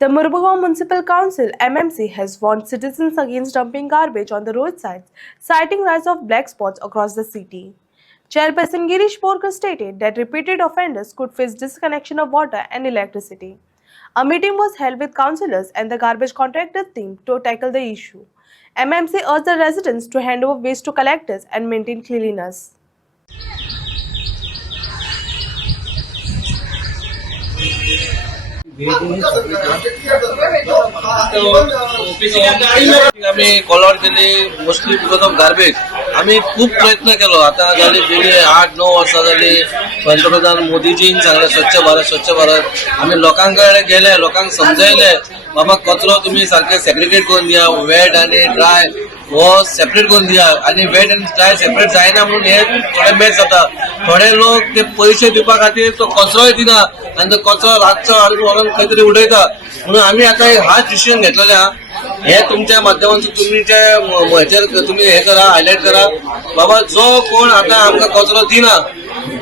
The Murugao Municipal Council (MMC) has warned citizens against dumping garbage on the roadsides, citing rise of black spots across the city. Chairperson Girish Porkar stated that repeated offenders could face disconnection of water and electricity. A meeting was held with councillors and the garbage contractors team to tackle the issue. MMC urged the residents to hand over waste to collectors and maintain cleanliness. आम्ही callout केली mostly because of garbage. आम्ही खूप प्रयत्न केलो. आता झाली गेली 8-9 वर्सां झाली. पंतप्रधान मोदीजीन सांगले स्वच्छ भारत. आम्ही लोकांकडे गेले, लोकांक समजायले बाबा कचरो तुम्ही सारखे सेग्रिगेट करून दिया, वेट आणि ड्राय हो सेपरेट करून दिया. आणि वेट आणि ड्राय सेपरेट जायना म्हणून हे थोडे मेस जाता. थोडे लोक ते पैसे दिवपा खातीर तो कचरोय दिना आणि तो कचरो रातचो आणि व्हरून खंय तरी उडयता. म्हणून आम्ही आता हाच डिसिजन घेतलेले आहा. हे तुमच्या माध्यमातून तुम्ही हे करा, हायलाइट करा बाबा जो कोण आता आमकां कचरो दिना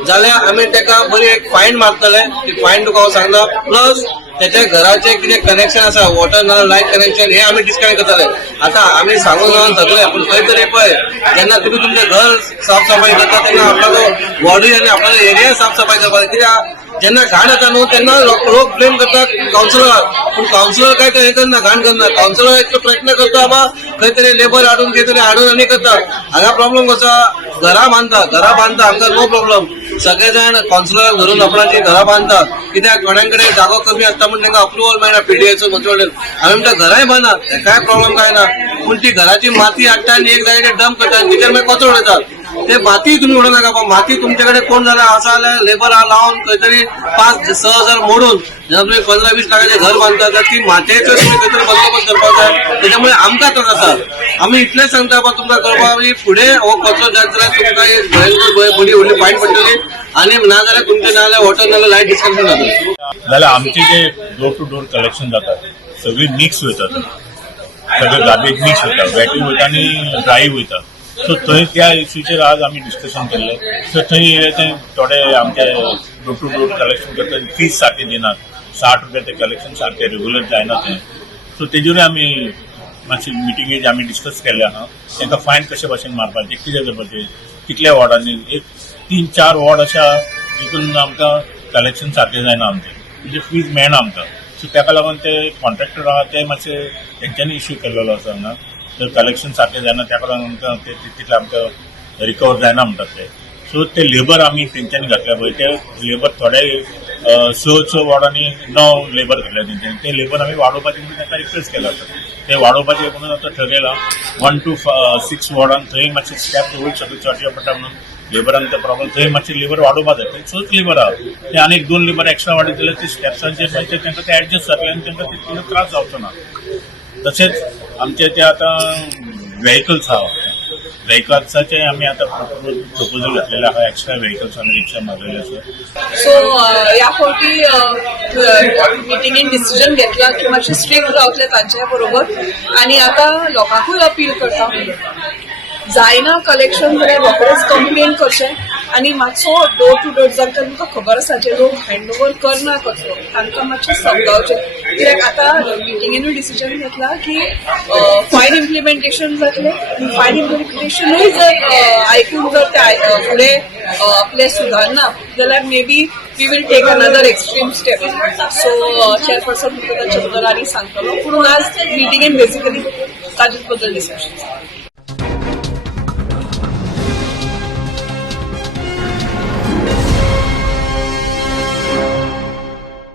जाल्यार आम्ही तेका बरी एक फायन मारतले. ती फायन तुका हांव सांगता. प्लस त्याच्या घराचे कितें कनेक्शन आसा, वॉटर नळ, लायट कनेक्शन, हे आम्ही डिस्कनेक्ट करतले. आता आम्ही सांगून सगळे पूण खंय तरी पळय जेन्ना तुम्ही तुमचें घर साफसफाई करता तेन्ना आपलो बॉडी आणि आपलो एरिया साफसफाई करपाक. कित्याक जेन्ना घाण येता न्हू तेन्ना लोक ब्लेम करतात कावन्सिलर. पूण कावन्सिलर काय हे करना, घाण करना. कावन्सिलर एक प्रयत्न करता बाबा खंय तरी लेबर हाडून कितें तरी हाडून आनी करता. हांगा प्रॉब्लेम कसो घरां बांदता आमकां नो प्रॉब्लेम. सगळे जाण कावन्सिलर धरून आपणाची घरां बांदता. कित्याक कोणाकडे जागो कमी आसता म्हणून तांकां अप्रुवल मेळना पीडीएचो मुन्सिपालिटीन. आमी म्हणटा घरांय बांदा, काय प्रॉब्लेम काय ना. पूण ती घराची माती हाडटा आनी एक जाग्यार डंप करता आनी तिचेर मागीर कचरो उडयतात. ते माती तुम्ही उडो नाका. माती तुमच्याकडे कोण जाल्यार आसा जाल्यार लेबर लावन खंय तरी 5-6 हजार मोडून जेन्ना तुम्ही 15-20 लाखाचें घर बांदता तर ती मातयेचो तुम्ही खंय तरी बंदोबस्त करपाक जाय. त्याच्यामुळे आमकां त्रास आसा. आमी इतलेंच सांगता बाबा तुमकां करपाक फुडें हो कचरो जायत जाल्यार तुमकां एक भयंकर व्हडली फायन पडटली आनी ना जाल्यार तुमचे ना जाल्यार वॉटर नाल्यार लायट डिस्कनेक्शन जातलें. जाल्यार आमचे जे डोर टू डोर कलेक्शन जातात सगळी मिक्स वयतात. सगळे गार्बेज मिक्स वयता, वेटूय वयता आनी ड्राय वयता. सो थंय त्या इश्यूचेर आज आमी डिस्कशन केल्लें. सो थंय थोडे आमचे डोर टू डोर कलेक्शन करता फीज सारके दिनात. 60 रुपया ते कलेक्शन सारकें रेग्युलर जायना तें. सो तेजेरूय आमी मातशी मिटिंगेज आमी डिस्कस केल्ले आहा. तांकां फायन कशे भाशेन मारपाचें, कितें करपाचें, कितल्या वॉर्डांनी. एक 3-4 वॉर्ड अशा जितून आमकां कलेक्शन सारकें जायना आमचें, म्हणजे फीज मेळना आमकां. सो ताका लागून ते कॉन्ट्रॅक्टर आहा ते मातशे तेंच्यांनी इश्यू केल्लो आसा हांगा. तर कलेक्शन सारकें जायना ताका लागून आमकां तितलें आमकां रिकवर जायना म्हणटात ते. सो ते लेबर आमी तेंच्यांनी घातल्या पळय ते लेबर थोडे 6 वॉर्डांनी 9 लेबर घातल्या तेंच्यांनी. ते लेबर आमी वाडोवपाचें म्हणून ताका रिक्वेस्ट केला. ते वाडोवपाचें म्हणून आतां ठरयलां. 1 to 6 वॉर्डान थंय मातशे स्टॅप दवरून सगळें चडचें पडटा म्हणून लेबरांक ते प्रॉब्लेम. थंय मातशे लेबर वाडोवपा जाय. थंय 6 लेबर आहा. ते आनी 2 लेबर एक्स्ट्रा वाडयत जाल्यार ते स्टॅप्सांचेर मागीर तांकां ते एडजस्ट जातले आनी तांकां तितलो त्रास जावचो ना. तशेंच आमचे ते आतां व्हेकल्स आहा. व्हेकल्साचे आमी आतां प्रपोजल घातलेले आहा. एक्स्ट्रा व्हेकल्स आमी रिक्षा मारलेले आसा. सो ह्या फावटी मिटिंगेन डिसिजन घेतला की मातशें स्ट्रिक्ट रावतले तांच्या बरोबर. आनी आतां लोकांकूय अपील करता जायना कलेक्शन जाल्यार रोखडेच कंप्लेन करचें. आनी मातसो डोर टू डोर जांकां तुमकां खबर आसा जे लोक हँड ओवर करना कचरो तांकां मातशें समजावचें. कित्याक आतां मिटिंगेनूय डिसिजन घेतला की फायन इम्प्लिमेंटेशन जातलें. फायन इम्प्लिमेंटेशनूय जर आयकून जर ते फुडें आपले सुदारना जाल्यार maybe we will take another extreme step. So chairperson तांच्या बद्दल आनी सांगतलो. पूण आज मिटिंगेन बेसिकली ताजे बद्दल डिस्कशन